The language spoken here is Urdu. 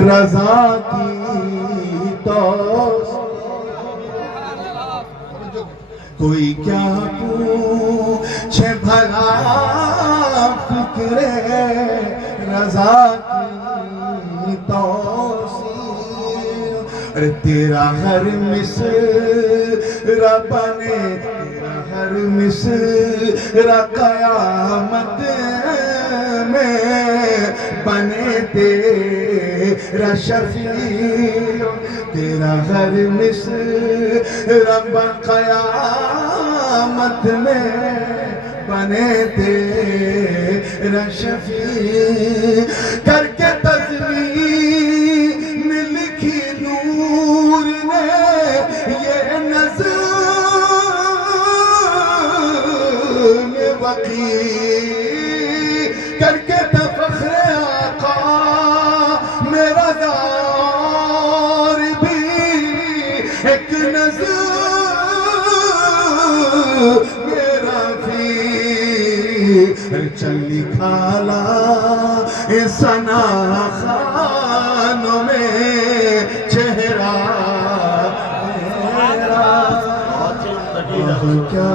رضا کی توصیف کوئی کیا پوچھے بھلا فکر رضا کی توصیف ارے تیرا ہر مصرع بنے تیرا ہر مصرع قیامت میں بنے تیرا شفیع تیرا ہر مصرع قیامت میں بنے تیرا شفیع کر کے تضمین لکھی نور نے یہ نظم وقی کر کے فخر آقا میرا دار بھی ایک نظم میرا بھی چلی کھالا سنا خانوں میں چہرہ میرا کیا